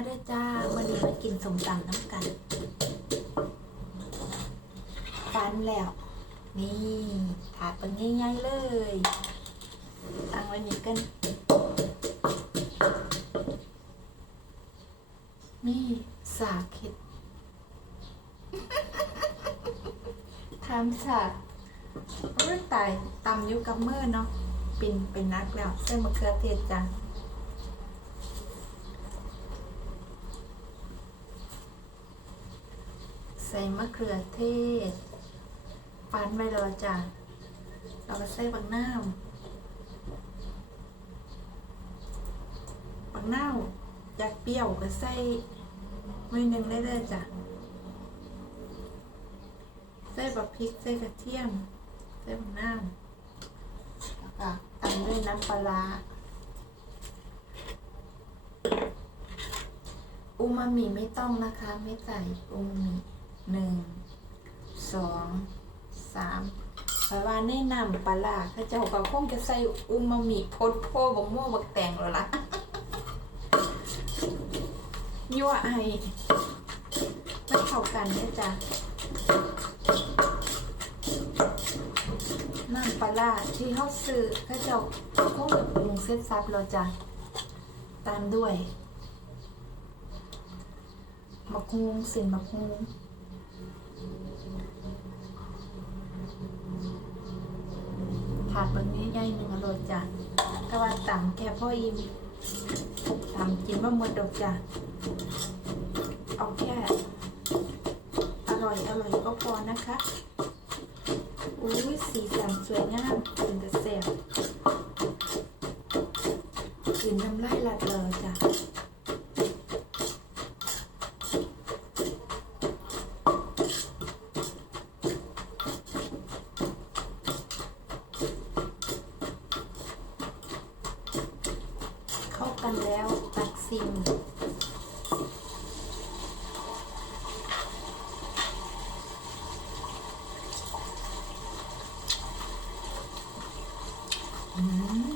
าด้อจ้าวันนี้มากินสมตำน้ำกันฟันแล้ว นี่ถาดเป็นง่ายๆเลย ตั้งไว้นี่กัน นี่สาเข็ดทำสาโอ้ตายตำยุกับมือเนาะเป็นเป็นนักแล้วเส้นมะเขือเทศจ้ะ ใส่มะเขือเทศฟันไว้รอจ้ะเราก็ใส่บังหน้าบังหน้าวอยากเปรี้ยวก็ใส่ไว้หนึ่งได้เลยจ้ะใส่บักพริกใส่กระเทียมใส่บังหน้าแล้วก็ตามด้วยน้ำปลาอูมามิไม่ต้องนะคะ ไม่ใส่อูมามิ หนึ่งสองสามเพราะว่าในน้ำปลาร้าเจ้าก็คงจะใส่อูมามิโพดโพบักโม่บักแตงแล้วล่ะยั่วไอไม่เข้ากันเนี่ยจ้ะน้ำปลาร้าที่เขาซื้อเขาเจ้าคงแบบปรุงเสร็จสับแล้วจ้ะตามด้วยมะฮุงสินมะฮุง ถาดแบบนี้ใหญ่หนึ่งอร่อยจ้ะก็ว่าต่ำแค่พ่ออิ่มต่ำกินว่าหมดดอกจ้ะเอาแค่อร่อยอร่อยก็พอนะคะอุ้ยสีสันสวยงามเป็นแต่แสบกินน้ำลายลัดเลยจ้ะ กันแล้วตักซิมอืม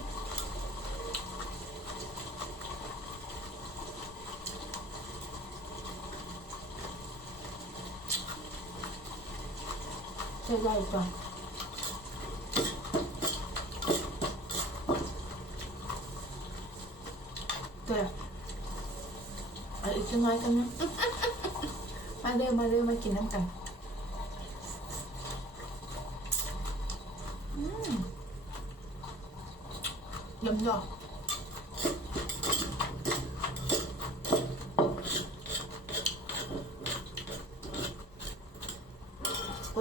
ใช่ได้ก่อน เดี๋ยวเอาอีกสักน้อยกันนะ มาเร็วมาเร็วมากินน้ำกันอืมยำยอก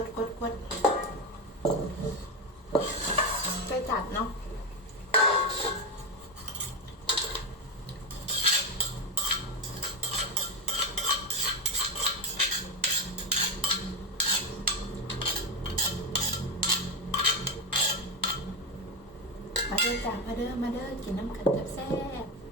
ดกดกดไปจัดเนาะ มาเด้อจ้ามาเด้อมาเด้อกินน้ำกันแซ่บ